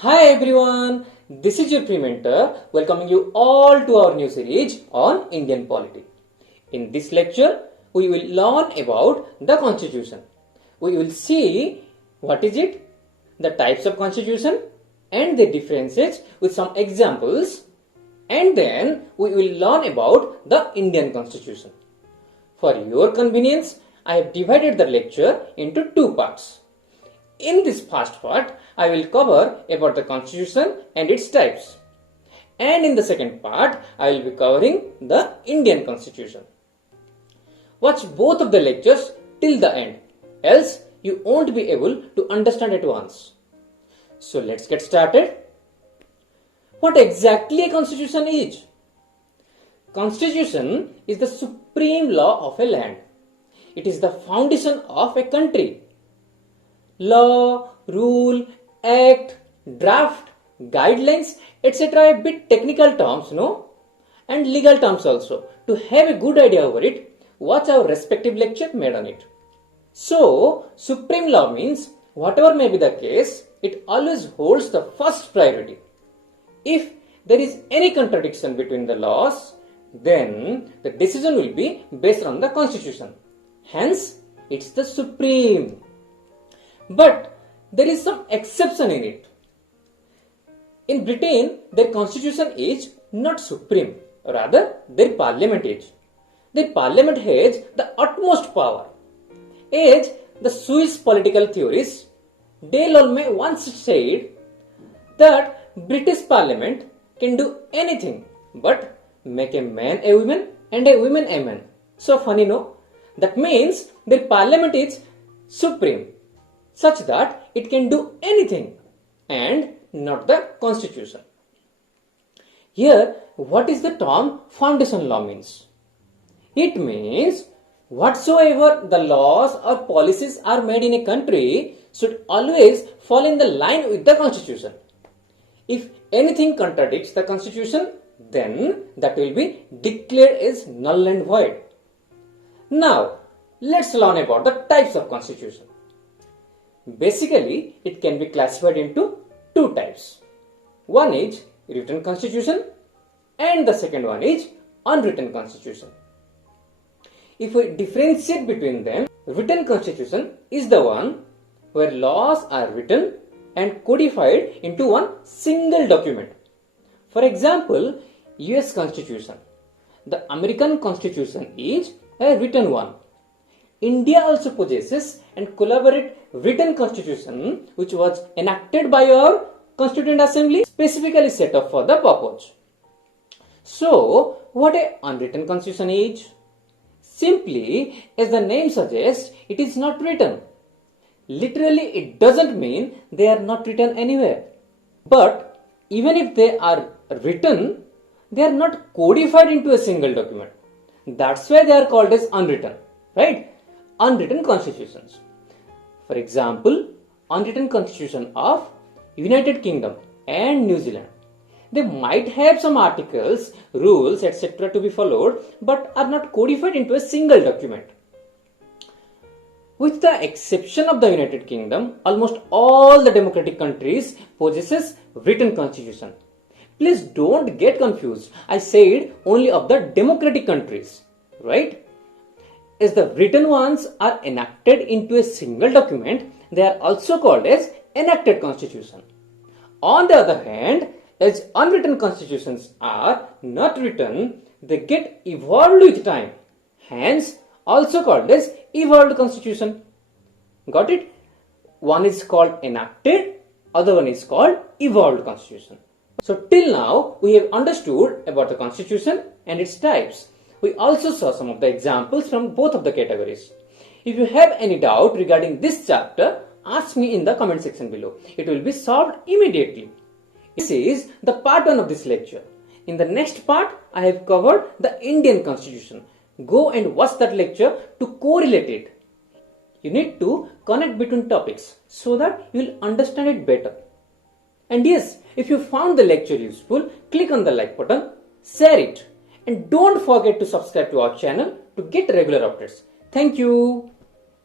Hi everyone, this is your pre-mentor welcoming you all to our new series on Indian Polity. In this lecture, we will learn about the Constitution. We will see what is it, the types of Constitution and their differences with some examples, and then we will learn about the Indian Constitution. For your convenience, I have divided the lecture into two parts. In this first part, I will cover about the Constitution and its types. And in the second part, I will be covering the Indian Constitution. Watch both of the lectures till the end, else you won't be able to understand at once. So let's get started. What exactly a Constitution is? Constitution is the supreme law of a land. It is the foundation of a country. Law, rule, act, draft, guidelines, etc. a bit technical terms, no? And legal terms also. To have a good idea over it, watch our respective lecture made on it. So, supreme law means whatever may be the case, it always holds the first priority. If there is any contradiction between the laws, then the decision will be based on the Constitution. Hence, it's the supreme. But there is some exception in it. In Britain, their constitution is not supreme, rather their parliament is. Their parliament has the utmost power. As the Swiss political theorist De Lolme once said that British parliament can do anything but make a man a woman and a woman a man. So funny, no? That means their parliament is supreme, such that it can do anything and not the constitution. Here, what is the term foundation law means? It means whatsoever the laws or policies are made in a country should always fall in the line with the constitution. If anything contradicts the constitution, then that will be declared as null and void. Now, let's learn about the types of constitution. Basically, it can be classified into two types. One is written constitution and the second one is unwritten constitution. If we differentiate between them, written constitution is the one where laws are written and codified into one single document. For example, US Constitution. The American Constitution is a written one. India also possesses and collaborate written constitution which was enacted by our Constituent Assembly specifically set up for the purpose. So, what a unwritten constitution is? Simply, as the name suggests, it is not written. Literally, it doesn't mean they are not written anywhere. But even if they are written, they are not codified into a single document. That's why they are called as unwritten, right? Unwritten constitutions. For example, unwritten constitution of United Kingdom and New Zealand. They might have some articles, rules, etc. to be followed, but are not codified into a single document. With the exception of the United Kingdom, almost all the democratic countries possesses written constitution. Please don't get confused. I said only of the democratic countries, right? As the written ones are enacted into a single document, they are also called as enacted constitution. On the other hand, as unwritten constitutions are not written, they get evolved with time. Hence, also called as evolved constitution. Got it? One is called enacted, other one is called evolved constitution. So till now, we have understood about the constitution and its types. We also saw some of the examples from both of the categories. If you have any doubt regarding this chapter, ask me in the comment section below. It will be solved immediately. This is the part 1 of this lecture. In the next part, I have covered the Indian Constitution. Go and watch that lecture to correlate it. You need to connect between topics so that you will understand it better. And yes, if you found the lecture useful, click on the like button, share it. And don't forget to subscribe to our channel to get regular updates. Thank you.